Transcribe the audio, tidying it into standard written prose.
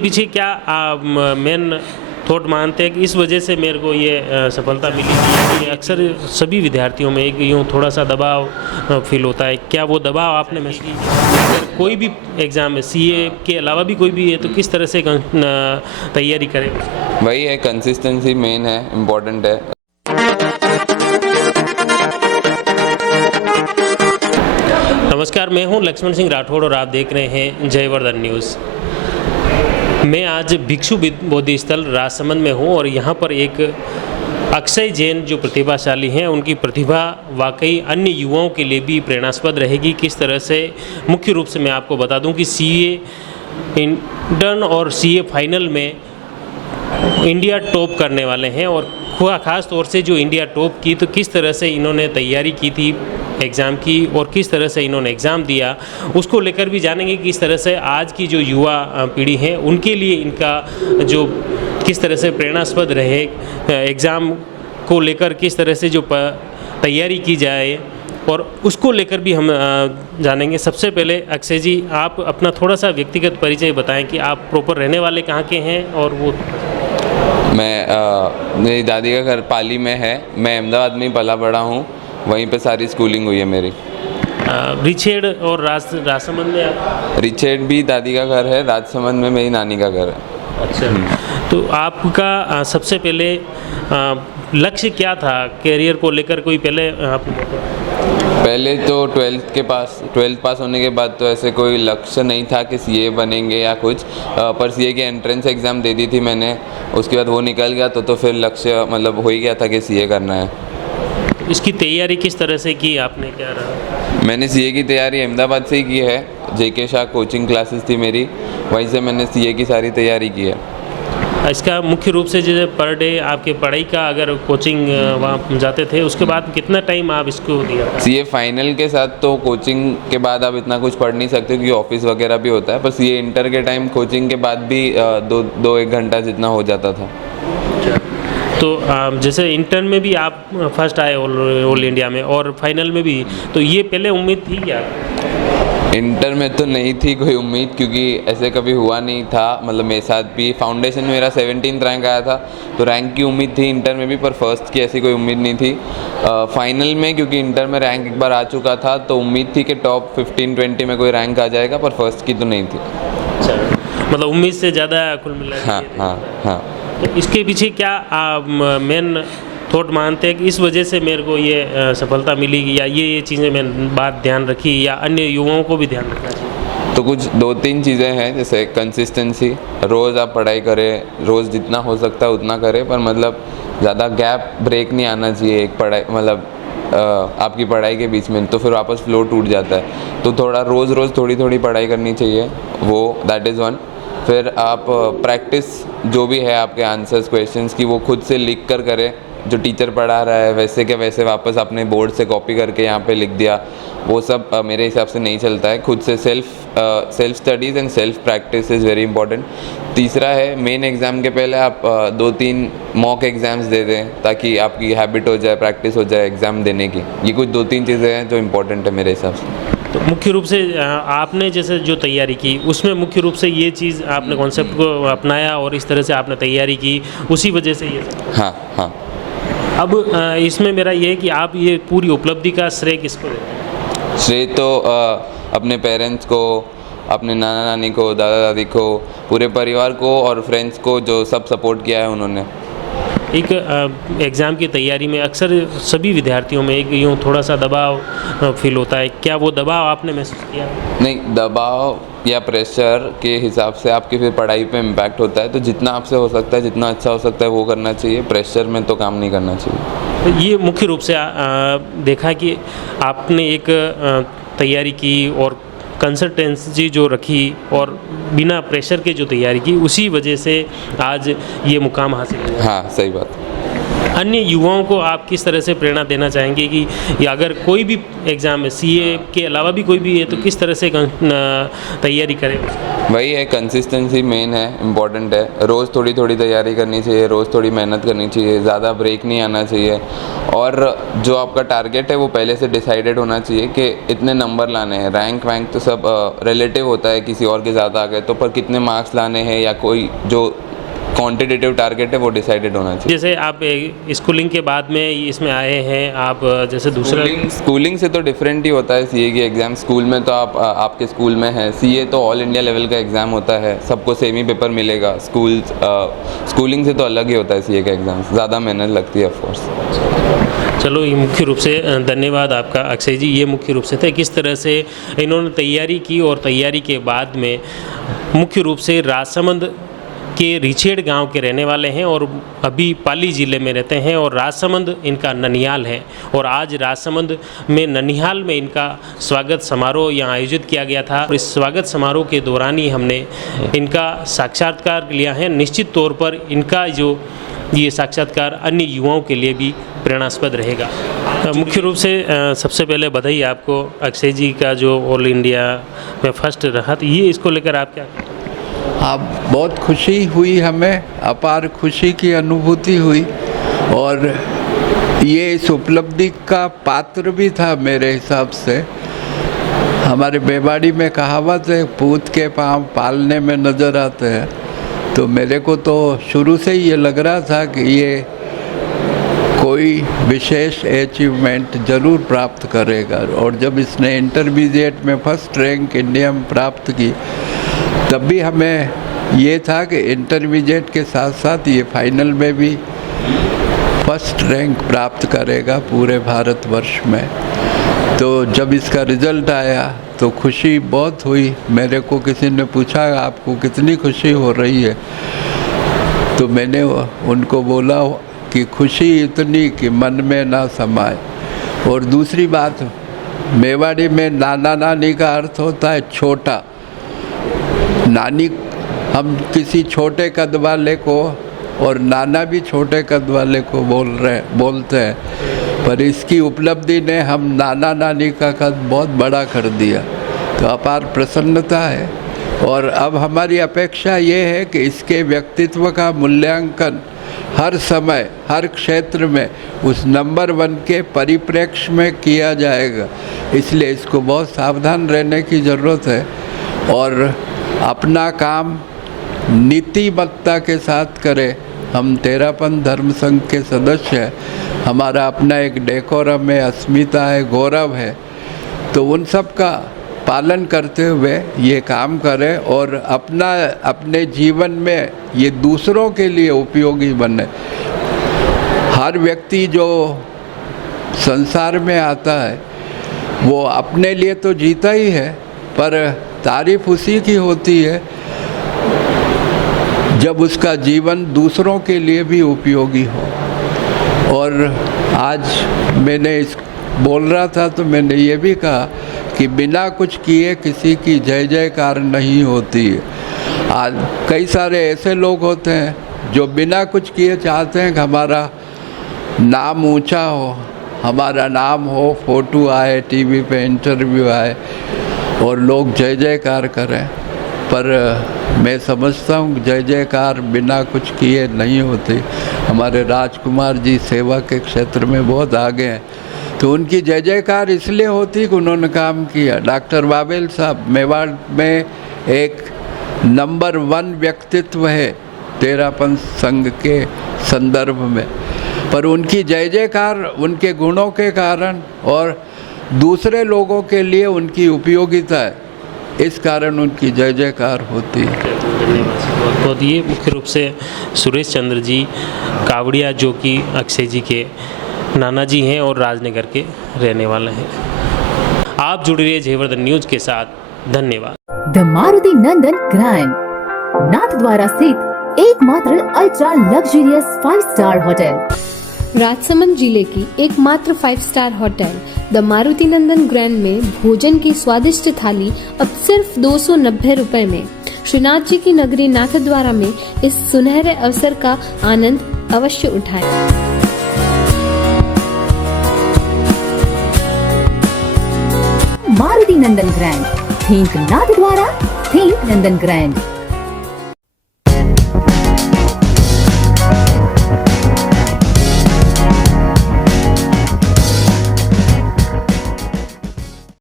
पीछे क्या main thought मानते हैं कि इस वजह से मेरे को ये सफलता मिली थी? कि अक्सर सभी विद्यार्थियों में एक यूँ थोड़ा सा दबाव फील होता है, क्या वो दबाव आपने महसूस किया? अगर कोई भी एग्ज़ाम है, सीए के अलावा भी कोई भी है, तो किस तरह से तैयारी करें? वही है, कंसिस्टेंसी मेन है, इम्पोर्टेंट है। नमस्कार, मैं हूं लक्ष्मण सिंह राठौड़ और आप देख रहे हैं जयवर्धन न्यूज़। मैं आज भिक्षु बोधि स्थल राजसमंद में हूं और यहां पर एक अक्षय जैन जो प्रतिभाशाली हैं, उनकी प्रतिभा वाकई अन्य युवाओं के लिए भी प्रेरणास्पद रहेगी। किस तरह से, मुख्य रूप से मैं आपको बता दूं कि सीए इंटर्न और सीए फाइनल में इंडिया टॉप करने वाले हैं और ख़ास तौर से जो इंडिया टॉप की, तो किस तरह से इन्होंने तैयारी की थी एग्ज़ाम की और किस तरह से इन्होंने एग्ज़ाम दिया, उसको लेकर भी जानेंगे कि किस तरह से आज की जो युवा पीढ़ी है उनके लिए इनका जो किस तरह से प्रेरणास्पद रहे, एग्ज़ाम को लेकर किस तरह से जो तैयारी की जाए और उसको लेकर भी हम जानेंगे। सबसे पहले अक्षय जी, आप अपना थोड़ा सा व्यक्तिगत परिचय बताएं कि आप प्रॉपर रहने वाले कहाँ के हैं और वो। मेरी दादी का घर पाली में है, मैं अहमदाबाद में ही पला बड़ा हूँ, वहीं पे सारी स्कूलिंग हुई है मेरी। रिछेड़ और राजसमंद में आप? रिछेड़ भी दादी का घर है, राजसमंद में मेरी नानी का घर है। अच्छा, तो आपका सबसे पहले लक्ष्य क्या था कैरियर को लेकर? कोई पहले तो 12th पास होने के बाद तो ऐसे कोई लक्ष्य नहीं था कि सीए बनेंगे या कुछ, पर सीए की एंट्रेंस एग्ज़ाम दे दी थी मैंने, उसके बाद वो निकल गया तो फिर लक्ष्य मतलब हो ही गया था कि सीए करना है। इसकी तैयारी किस तरह से की आपने, क्या रहा? मैंने सीए की तैयारी अहमदाबाद से ही की है, जेके शाह कोचिंग क्लासेस थी मेरी, वहीं से मैंने सीए की सारी तैयारी की है। इसका मुख्य रूप से जैसे पर डे आपके पढ़ाई का, अगर कोचिंग वहाँ जाते थे, उसके बाद कितना टाइम आप इसको दिया? सीए फाइनल के साथ तो कोचिंग के बाद आप इतना कुछ पढ़ नहीं सकते क्योंकि ऑफिस वगैरह भी होता है, पर सीए इंटर के टाइम कोचिंग के बाद भी 2-1 घंटा जितना हो जाता था। तो जैसे इंटर में भी आप फर्स्ट आए ऑल इंडिया में और फाइनल में भी, तो ये पहले उम्मीद थी क्या? इंटर में तो नहीं थी कोई उम्मीद, क्योंकि ऐसे कभी हुआ नहीं था, मतलब मेरे साथ भी फाउंडेशन में मेरा 17th रैंक आया था, तो रैंक की उम्मीद थी इंटर में भी, पर फर्स्ट की ऐसी कोई उम्मीद नहीं थी। फाइनल में क्योंकि इंटर में रैंक एक बार आ चुका था तो उम्मीद थी कि टॉप 15-20 में कोई रैंक आ जाएगा, पर फर्स्ट की तो नहीं थी। अच्छा, मतलब उम्मीद से ज़्यादा कुल मिला? हाँ। तो इसके पीछे क्या मेन थॉट मानते हैं कि इस वजह से मेरे को ये सफलता मिली, या ये चीज़ें मैंने बात ध्यान रखी, या अन्य युवाओं को भी ध्यान रखना चाहिए? तो कुछ 2-3 चीज़ें हैं, जैसे कंसिस्टेंसी, रोज़ आप पढ़ाई करें, रोज़ जितना हो सकता है उतना करें, पर मतलब ज़्यादा गैप ब्रेक नहीं आना चाहिए एक पढ़ाई, मतलब आपकी पढ़ाई के बीच में, तो फिर वापस फ्लो टूट जाता है। तो थोड़ा रोज़ थोड़ी पढ़ाई करनी चाहिए, वो दैट इज़ वन। फिर आप प्रैक्टिस जो भी है आपके आंसर्स क्वेश्चंस की, वो खुद से लिख कर करें, जो टीचर पढ़ा रहा है वैसे के वैसे वापस अपने बोर्ड से कॉपी करके यहाँ पे लिख दिया, वो सब मेरे हिसाब से नहीं चलता है। खुद से self studies and self practice is very important. तीसरा है, मेन एग्ज़ाम के पहले आप 2-3 मॉक एग्ज़ाम्स दे दें ताकि आपकी हैबिट हो जाए, प्रैक्टिस हो जाए एग्ज़ाम देने की। ये कुछ 2-3 चीज़ें हैं जो इम्पोर्टेंट है मेरे हिसाब से। तो मुख्य रूप से आपने जैसे जो तैयारी की, उसमें मुख्य रूप से ये चीज़ आपने कॉन्सेप्ट को अपनाया और इस तरह से आपने तैयारी की, उसी वजह से ये? हाँ। अब इसमें मेरा ये है कि आप ये पूरी उपलब्धि का श्रेय किसको देते हैं? श्रेय तो अपने पेरेंट्स को, अपने नाना नानी को, दादा दादी को, पूरे परिवार को और फ्रेंड्स को, जो सब सपोर्ट किया है उन्होंने। एक एग्ज़ाम की तैयारी में अक्सर सभी विद्यार्थियों में एक यूँ थोड़ा सा दबाव फील होता है, क्या वो दबाव आपने महसूस किया? नहीं, दबाव या प्रेशर के हिसाब से आपकी फिर पढ़ाई पे इम्पैक्ट होता है, तो जितना आपसे हो सकता है, जितना अच्छा हो सकता है वो करना चाहिए, प्रेशर में तो काम नहीं करना चाहिए। ये मुख्य रूप से देखा कि आपने एक तैयारी की और कंसिस्टेंसी जो रखी और बिना प्रेशर के जो तैयारी की, उसी वजह से आज ये मुकाम हासिल हुआ। हाँ, सही बात। अन्य युवाओं को आप किस तरह से प्रेरणा देना चाहेंगे कि या अगर कोई भी एग्ज़ाम है, सीए के अलावा भी कोई भी है, तो किस तरह से तैयारी करें? वही है, कंसिस्टेंसी मेन है, इम्पॉर्टेंट है। रोज़ थोड़ी थोड़ी तैयारी करनी चाहिए, रोज़ थोड़ी मेहनत करनी चाहिए, ज़्यादा ब्रेक नहीं आना चाहिए। और जो आपका टारगेट है वो पहले से डिसाइडेड होना चाहिए कि इतने नंबर लाने हैं। रैंक वैंक तो सब रिलेटिव होता है, किसी और के ज़्यादा आ गए तो, पर कितने मार्क्स लाने हैं या कोई जो क्वांटिटेटिव टारगेट है वो डिसाइडेड होना चाहिए। जैसे आप स्कूलिंग के बाद में इसमें आए हैं आप, जैसे दूसरा स्कूलिंग से तो डिफरेंट ही होता है सीए की एग्ज़ाम। स्कूल में तो आप आपके स्कूल में है, सीए तो ऑल इंडिया लेवल का एग्ज़ाम होता है, सबको सेम ही पेपर मिलेगा। स्कूलिंग से तो अलग ही होता है सीए का एग्ज़ाम, ज़्यादा मेहनत लगती है ऑफकोर्स। चलो, ये मुख्य रूप से धन्यवाद आपका अक्षय जी। ये मुख्य रूप से थे किस तरह से इन्होंने तैयारी की और तैयारी के बाद में मुख्य रूप से राजसमंद के रिछेड़ गांव के रहने वाले हैं और अभी पाली ज़िले में रहते हैं और राजसमंद इनका ननिहाल है। और आज राजसमंद में ननिहाल में इनका स्वागत समारोह यहाँ आयोजित किया गया था और इस स्वागत समारोह के दौरान ही हमने इनका साक्षात्कार लिया है। निश्चित तौर पर इनका जो ये साक्षात्कार अन्य युवाओं के लिए भी प्रेरणास्पद रहेगा। मुख्य रूप से सबसे पहले बधाई आपको अक्षय जी का जो ऑल इंडिया में फर्स्ट रहा, तो ये इसको लेकर आप क्या? आप बहुत खुशी हुई, हमें अपार खुशी की अनुभूति हुई और ये इस उपलब्धि का पात्र भी था मेरे हिसाब से। हमारे बेबाड़ी में कहावत है, पूत के पाँव पालने में नज़र आते हैं, तो मेरे को तो शुरू से ही ये लग रहा था कि ये कोई विशेष अचीवमेंट ज़रूर प्राप्त करेगा। और जब इसने इंटरमीडिएट में फर्स्ट रैंक इंडिया में प्राप्त की, तब भी हमें ये था कि इंटरमीडिएट के साथ साथ ये फाइनल में भी फर्स्ट रैंक प्राप्त करेगा पूरे भारतवर्ष में। तो जब इसका रिज़ल्ट आया तो खुशी बहुत हुई। मेरे को किसी ने पूछा आपको कितनी खुशी हो रही है, तो मैंने उनको बोला कि खुशी इतनी कि मन में ना समाए। और दूसरी बात, मेवाड़ी में नाना नानी का अर्थ होता है छोटा। नानी हम किसी छोटे कद वाले को और नाना भी छोटे कद वाले को बोलते हैं, पर इसकी उपलब्धि ने हम नाना नानी का कद बहुत बड़ा कर दिया, तो अपार प्रसन्नता है। और अब हमारी अपेक्षा ये है कि इसके व्यक्तित्व का मूल्यांकन हर समय हर क्षेत्र में उस नंबर 1 के परिप्रेक्ष्य में किया जाएगा। इसलिए इसको बहुत सावधान रहने की ज़रूरत है और अपना काम नीतिमत्ता के साथ करें। हम तेरापन धर्म संघ के सदस्य हैं, हमारा अपना एक डेकोरम है, अस्मिता है, गौरव है, तो उन सब का पालन करते हुए ये काम करें और अपने जीवन में ये दूसरों के लिए उपयोगी बने। हर व्यक्ति जो संसार में आता है वो अपने लिए तो जीता ही है, पर तारीफ उसी की होती है जब उसका जीवन दूसरों के लिए भी उपयोगी हो। और आज मैंने बोल रहा था तो मैंने ये भी कहा कि बिना कुछ किए किसी की जय जयकार नहीं होती है। आज कई सारे ऐसे लोग होते हैं जो बिना कुछ किए चाहते हैं कि हमारा नाम ऊंचा हो, हमारा नाम हो, फोटो आए, टीवी पे इंटरव्यू आए और लोग जय जयकार करें। पर मैं समझता हूँ जय जयकार बिना कुछ किए नहीं होती। हमारे राजकुमार जी सेवा के क्षेत्र में बहुत आगे हैं, तो उनकी जय जयकार इसलिए होती कि उन्होंने काम किया। डॉक्टर बाबेल साहब मेवाड़ में एक नंबर 1 व्यक्तित्व है तेरापन संघ के संदर्भ में, पर उनकी जय जयकार उनके गुणों के कारण और दूसरे लोगों के लिए उनकी उपयोगिता है, इस कारण उनकी जय जयकार होती है। तो ये मुख्य रूप से सुरेश चंद्र जी कावड़िया, जो कि अक्षय जी के नाना जी हैं और राजनगर के रहने वाले हैं। आप जुड़ रहिए जयवर्धन न्यूज के साथ। धन्यवाद। The Maruti Nandan grand Nathdwara स्थित एकमात्र ultra luxurious 5 star hotel. Rajsamand जिले की एकमात्र 5 star hotel the Maruti Nandan grand में भोजन की स्वादिष्ट थाली अब सिर्फ 290 रुपए में। श्रीनाथ जी की नगरी नाथद्वारा में इस सुनहरे अवसर का आनंद अवश्य उठाएं। नंदन ग्रैंड। थिंक नाथ द्वारा, थिंक नंदन ग्रैंड।